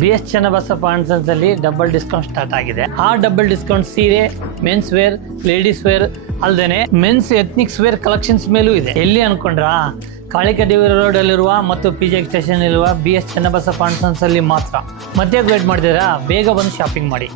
BS Channabasappa and ಅಲ್ಲಿ double discount start ಆಗಿದೆ. ಆ ಡಬಲ್ ಡಿಸ್ಕೌಂಟ್ ಸೀರೆ, ಮೆನ್ಸ್ ವೇರ್, ಲೇಡೀಸ್ ವೇರ್ ಅಲ್ಲದೆ ಮೆನ್ಸ್ ಎಥ್ನಿಕ್ಸ್ ವೇರ್ ಕಲೆಕ್ಷನ್ಸ್ ಮೇಲೂ ಇದೆ. ಎಲ್ಲಿ ಅನ್ಕೊಂಡ್ರಾ? ಕಾಳಿಕದೇವಿ ರೋಡ್ ಅಲ್ಲಿರುವ ಮತ್ತು PG ಸ್ಟೇಷನ್ ಇರುವ BS ಚನ್ನಬಸಪ್ಪ ಆಂಡ್ ಅಲ್ಲಿ ಮಾತ್ರ. ಮತ್ತೆ ವೇಟ್ ಮಾಡ್ತೀರಾ? ಬೇಗ ಬಂದು ಶಾಪಿಂಗ್ ಮಾಡಿ.